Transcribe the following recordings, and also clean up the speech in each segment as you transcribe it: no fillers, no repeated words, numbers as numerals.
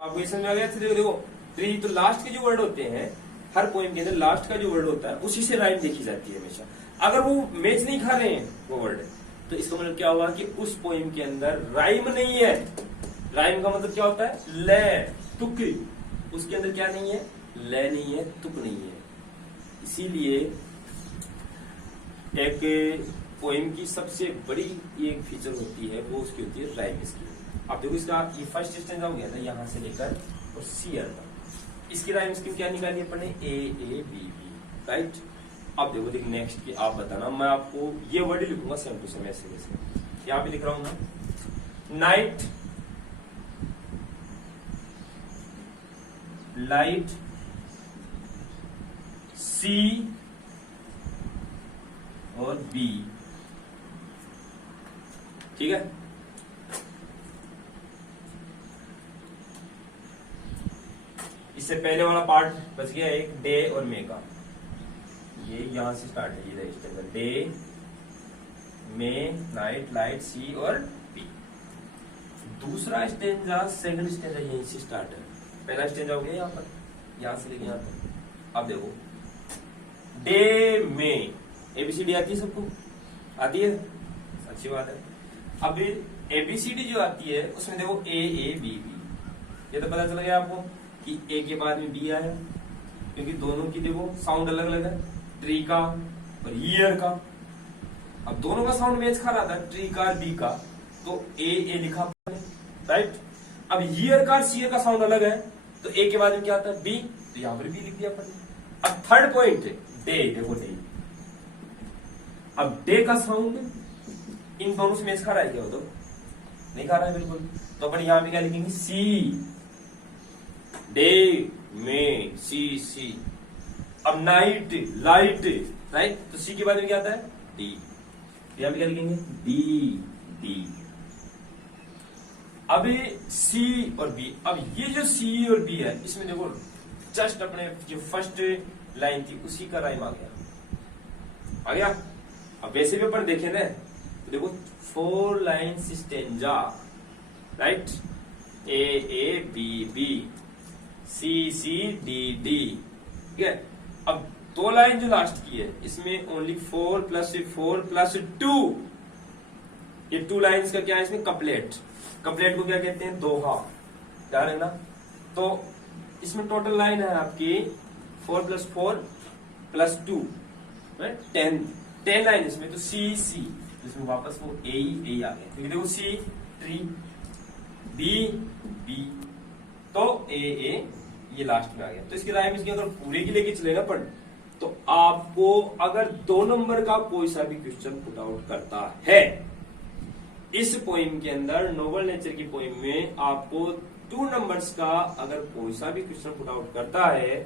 आपको ये समझ आ गया? देखो ट्री तो लास्ट के जो वर्ड होते हैं हर पोएम के अंदर लास्ट का जो वर्ड होता है उसी से राइम देखी जाती है हमेशा। अगर वो मैच नहीं खा रहे हैं वो वर्ड तो इसका मतलब क्या हुआ कि उस पोएम के अंदर राइम नहीं है। राइम का मतलब क्या होता है? लय, तुक। उसके अंदर क्या नहीं है? लय नहीं है, तुक नहीं है। इसीलिए एक पोएम की सबसे बड़ी एक फीचर होती है वो उसकी होती है राइम स्कीम। अब देखो इसका ये फर्स्ट स्टेंजा हो गया था यहां से लेकर और सी एंड तक। इसकी राइम स्कीम क्या निकाली अपन ने? ए ए बी बी, राइट। अब देखो नेक्स्ट की आप बताना, मैं आपको ये वर्ड ही लिखूंगा सेम टू सेम ऐसे जैसे यहां पे लिख रहा हूं मैं। नाइट, लाइट, सी और बी, ठीक है। इससे पहले वाला पार्ट बच गया एक डे और मे का। ये यहां से स्टार्ट है, ये स्टेंजा डे, मे, नाइट, लाइट, सी और बी। दूसरा स्टेंजा सेकंड स्टेंजा यहीं से स्टार्ट है। पहला स्टेंजा हो गया यहाँ पर, यहां से लेके यहां तक। अब देखो डे में एबीसीडी आती है सबको? आती है, अच्छी बात है। अब एबीसीडी जो आती है उसमें देखो ए ए बी बी, ये तो पता चल गया आपको कि ए के बाद में बी आया क्योंकि दोनों की देखो साउंड अलग अलग है, ट्री का और ईयर का। अब दोनों का साउंड मैच खा रहा था, ट्री का और बी का, तो ए लिखा आपने, राइट। अब ईयर का और सीयर का साउंड अलग है तो ए के बाद में क्या आता है? बी, तो यहां पर बी लिख दिया आपने। अब थर्ड पॉइंट डे, देखो डे। अब डे का साउंड इन दोनों से मैच खा रहा है क्या? वो तो नहीं खा रहा है बिल्कुल, तो अपन यहां पे क्या लिखेंगे? सी, डे में सी सी। अब नाइट, लाइट, राइट, तो सी के बाद में क्या आता है? डी, यहां पे क्या लिखेंगे? D D. अब सी और बी, अब ये जो सी और बी है इसमें देखो जस्ट अपने जो फर्स्ट लाइन थी उसी का राइम आ गया, आ गया। अब वैसे भी अपन देखें ना तो देखो 4 lines stanza, right. A A B B, C C D D, ठीक है। अब 2 लाइन जो लास्ट की है इसमें ओनली 4 प्लस 4 प्लस 2, ये 2 लाइन्स का क्या है इसमें? कपलेट। कपलेट को क्या कहते हैं? दोहा, ध्यान रखना। तो इसमें टोटल लाइन है आपकी 4 प्लस 4 प्लस 2, 10 लाइन इसमें। तो सी सी, इसमें वापस वो ए आ गया क्योंकि देखो सी ट्री, बी बी, तो ए ये लास्ट में आ गया। तो इसकी राइम इसकी अगर पूरे की लेके चलेगा पढ़ तो आपको अगर 2 नंबर का कोई सा भी क्वेश्चन पुट आउट करता है इस पोइम के अंदर, नोबल नेचर की पोइम में आपको 2 नंबर्स का अगर कोई सा भी क्वेश्चन पुट आउट करता है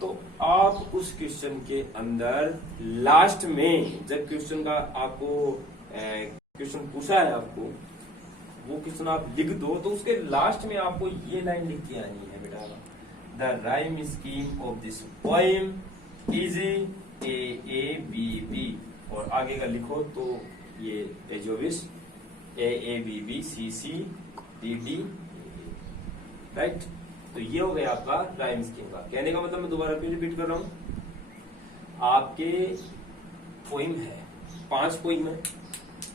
तो आप उस क्वेश्चन के अंदर लास्ट में जब क्वेश्चन का आपको क्वेश्चन पूछा है आपको वो क्वेश्चन आप लिख दो तो उसके लास्ट में आपको ये लाइन लिख के आनी है बेटा, the rhyme scheme of this poem is A B B, और आगे का लिखो तो ये एजोविस A B B C C D D, right. तो ये हो गया आपका राइम स्कीम का। कहने का मतलब मैं दोबारा फिर रिपीट कर रहा हूं, आपके पोइम है 5 पोइम है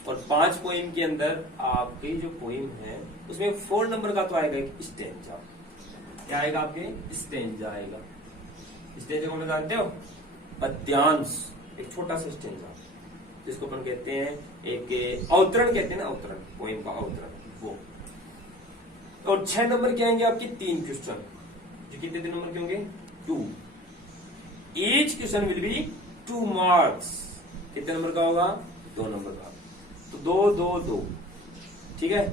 और 5 पोइम के अंदर आपके जो पोइम है उसमें 4 नंबर का तो आएगा एक स्टेंजा। क्या आएगा? आपके स्टेंजा आएगा। स्टेंजा को जानते हो? पद्यांश, एक छोटा सा स्टेंजा जिसको अपन कहते हैं एक अवतरण कहते हैं ना, अवतरण, पोइम का अवतरण वो। और 6 नंबर के आएंगे आपके 3 क्वेश्चन, जो कितने नंबर के होंगे? 2। Each question will be 2 marks. कितने नंबर का होगा? 2 नंबर का। तो 2 2 2, ठीक है।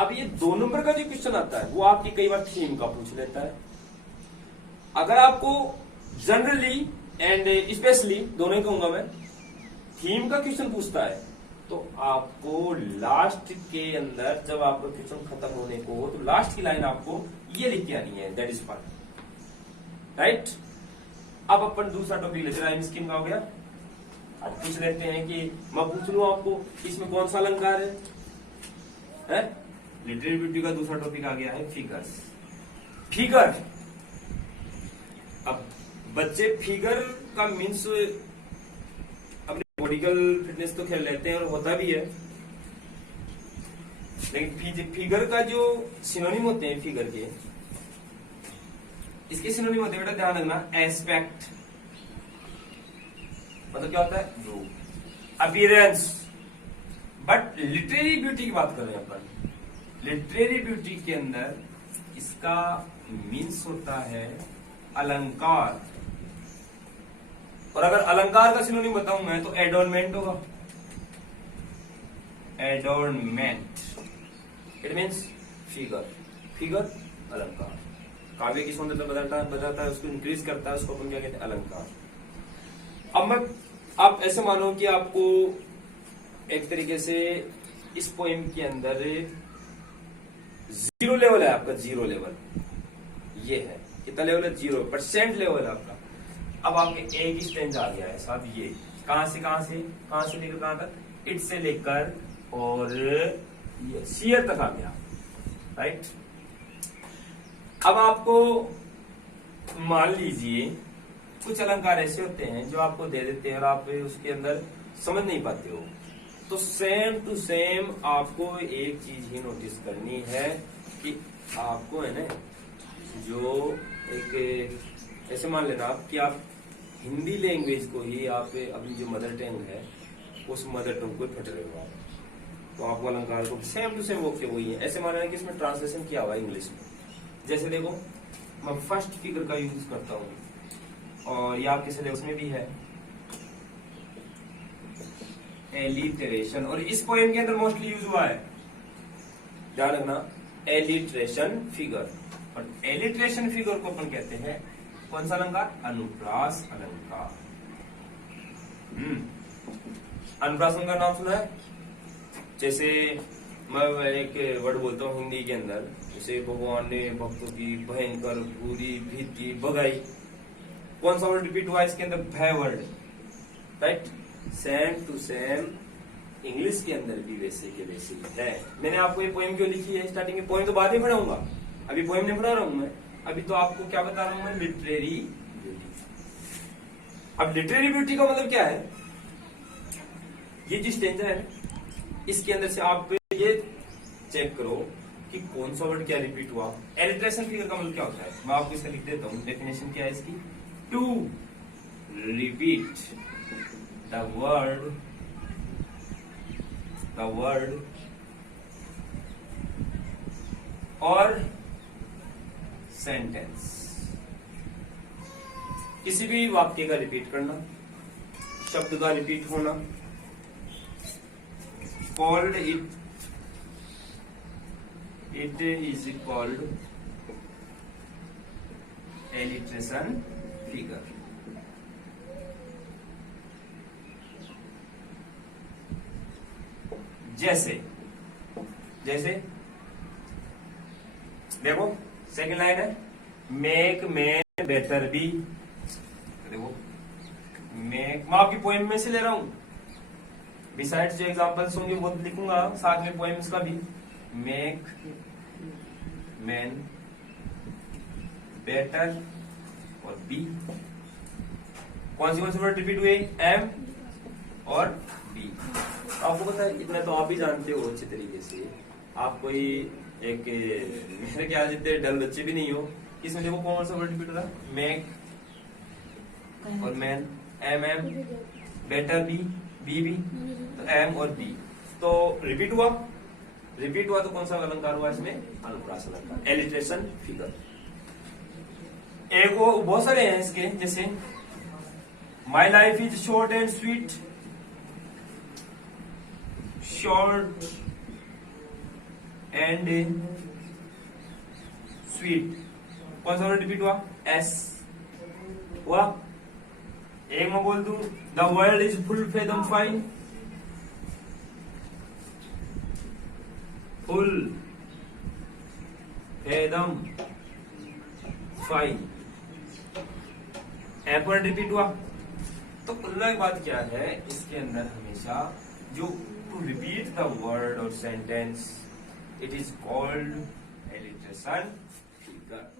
अब ये 2 नंबर का जो क्वेश्चन आता है वो आपकी कई बार थीम का पूछ लेता है। अगर आपको जनरली एंड स्पेशली दोनों ही कहूंगा मैं, थीम का क्वेश्चन पूछता है तो आपको लास्ट के अंदर जब आपका क्वेश्चन खत्म होने को हो तो लास्ट की लाइन आपको ये लिख के आनी है, दैट इज फन, राइट। अब अपन दूसरा टॉपिक लेते हैं, राइम स्कीम का हो गया। अब पूछ लेते हैं कि मैं पूछ लू आपको इसमें कौन सा अलंकार है? लिटरेरी ब्यूटी का दूसरा टॉपिक आ गया है फिगर्स। फिगर, अब बच्चे फिगर का मीन्स अपनी बॉडिकल फिटनेस तो खेल लेते हैं और होता भी है, लेकिन फिगर का जो सिनोनिम होते हैं फिगर के, इसके सिनोनिम होते हैं बेटा, ध्यान रखना, एस्पेक्ट मतलब क्या होता है, रूप, अपीयरेंस। बट लिटरेरी ब्यूटी की बात कर रहे हैं अपन, लिटरेरी ब्यूटी के अंदर इसका मीन्स होता है अलंकार, और अगर अलंकार का सिनोनिम बताऊं मैं तो एडोर्नमेंट होगा, एडोर्नमेंट, इट मीन्स फिगर, फिगर अलंकार, काव्य की सौंदर्यता बताता है, उसको इंक्रीज करता है, उसको अपन क्या कहते हैं, अलंकार। अब आप ऐसे मानो कि आपको एक तरीके से इस पोएम के अंदर जीरो लेवल है आपका, जीरो लेवल ये है, कितना लेवल है, 0% लेवल है आपका। अब आपके एक ही स्टेंज आ गया है साहब, ये कहां से लेकर कहां तक, इट से लेकर और ये शेयर तक आ गया, राइट। अब आपको मान लीजिए कुछ अलंकार ऐसे होते हैं जो आपको दे देते हैं और आप उसके अंदर समझ नहीं पाते हो, तो सेम टू सेम आपको एक चीज ही नोटिस करनी है कि आपको है ना, जो एक ऐसे मान लेना आप कि आप हिंदी लैंग्वेज को ही आप अपनी जो मदर टंग है उस मदर टंग को पढ़ रहे हो आप, तो आपको अलंकार को सेम टू सेम ओके वही है। ऐसे मान लेना कि इसमें ट्रांसलेशन किया हुआ है इंग्लिश में, जैसे देखो मैं फर्स्ट फिगर का यूज करता हूँ और ये आपके सिलेबस में भी है, एलिटरेशन, और इस पोएम के अंदर मोस्टली यूज हुआ है, ध्यान रखना, एलिटरेशन फिगर। और एलिटरेशन फिगर को अपन कहते हैं कौन सा अलंकार, अनुप्रास अलंकार। अनुप्रास अलंकार नाम सुना है? जैसे मैं एक वर्ड बोलता हूँ हिंदी के अंदर, जैसे भगवान ने भक्तों की भयंकर पूरी भीति भगाई, कौन सा वर्ड रिपीट हुआ इसके अंदर, भय word, right. Same to same English के अंदर भी वैसे के वैसे ही है। मैंने आपको ये पोएम क्यों लिखी है स्टार्टिंग में, पोएम तो बाद में पढ़ाऊंगा, अभी पोएम नहीं पढ़ा रहा हूं मैं, अभी तो आपको क्या बता रहा हूं मैं, लिटरेरी ब्यूटी। अब लिटरेरी ब्यूटी का मतलब क्या है, ये जो स्टेंजा है इसके अंदर से आप ये चेक करो कि कौन सा वर्ड क्या रिपीट हुआ। एलिटरेशन फिगर का मतलब क्या होता है, मैं आपको इसका लिख देता हूं, डेफिनेशन क्या है इसकी, टू रिपीट द वर्ड और सेंटेंस, किसी भी वाक्य का रिपीट करना, शब्द का रिपीट होना, called it is called alliteration figure. जैसे देखो सेकंड लाइन है, मेक मैन बेटर बी, देखो मेक, मैं आपकी पोएम में से ले रहा हूं, बिसाइड्स जो एग्जांपल्स होंगे वो लिखूंगा साथ में पोएम्स का भी। मेक मैन बेटर और बी, कौन सी वर्ड रिपीट हुए, एम और बी। आपको पता है, इतना तो आप ही जानते हो अच्छे तरीके से, आप कोई एक मेरे ख्याल जितने डल बच्चे भी नहीं हो, इसमें देखो कौन सा वर्ड रिपीट हो रहा है, मेक और man, M M, better B, B B, तो एम और बी, तो रिपीट हुआ तो कौन सा अलंकार हुआ इसमें, अनुप्रास अलंकार, एलिटरेशन फिगर। एक वो बहुत सारे हैं इसके, जैसे my life is short and sweet, short and sweet, कौन सा वर्ड रिपीट हुआ, एस हुआ। एक मैं बोल दूं, द वर्ल्ड इज फुल फेदम फाइन, फुल फेदम फाइन, एपर रिपीट हुआ। तो कुल एक बात क्या है, इसके अंदर हमेशा जो टू रिपीट द वर्ड और sentence, it is called alliteration figure.